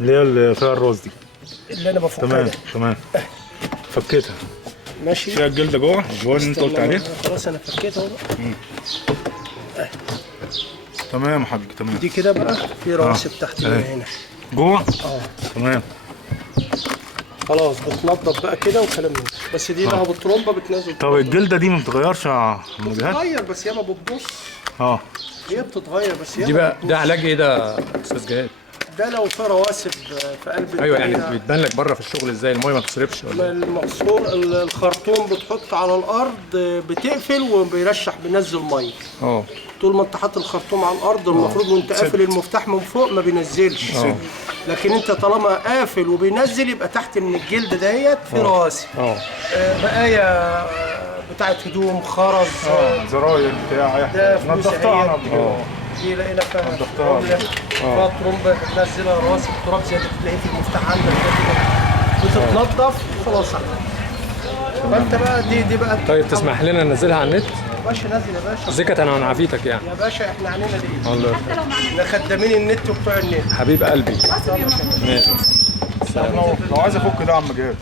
اللي هي اللي فيها الراس دي. اللي انا بفكها تمام ده. تمام. فكيتها. ماشي. فيها الجلده جوه اللي انت قلت عليه. خلاص انا فكيتها اهو. تمام يا حاج تمام. دي كده بقى في رواسب تحت هنا جوه. تمام. خلاص بتنضف بقى كده وكلام من ده، بس دي لها بالترومبه بتنزل. طب الجلده دي ما بتتغيرش يا مجهاد؟ بتتغير بس هي ما بتبص. هي بتتغير بس هي دي بقى ده علاج ايه ده يا استاذ جهاد؟ ده لو في رواسب في قلب ايوه يعني الدنيا. بيتبان لك بره في الشغل ازاي الميه ما تصرفش ولا؟ المقصور الخرطوم بتحط على الارض بتقفل وبيرشح بينزل ميه. طول ما انت حاطط الخرطوم على الارض المفروض وانت قافل المفتاح من فوق ما بينزلش. لكن انت طالما قافل وبينزل يبقى تحت من الجلد ديت في رواسب. بقايا بتاعت هدوم خرز. زراير بتاع ده فلوس نضفتها انا اهي. قبل كده. دي لقينا فيها نضفتها. فيها ترومبه بتنزلها رواسب تراب زي اللي بتلاقيه في المفتاح عندك كده بتتنضف وخلاص. فانت بقى دي بقى. طيب تسمح لنا ننزلها على النت؟ يا باشا نازل يا باشا. زكت انا ونعافيتك يعني. يا باشا احنا عنينا ليه؟ الله احنا خدامين النت وبتوع النت. حبيب قلبي. لو عايز افك ده يا عم جهاد.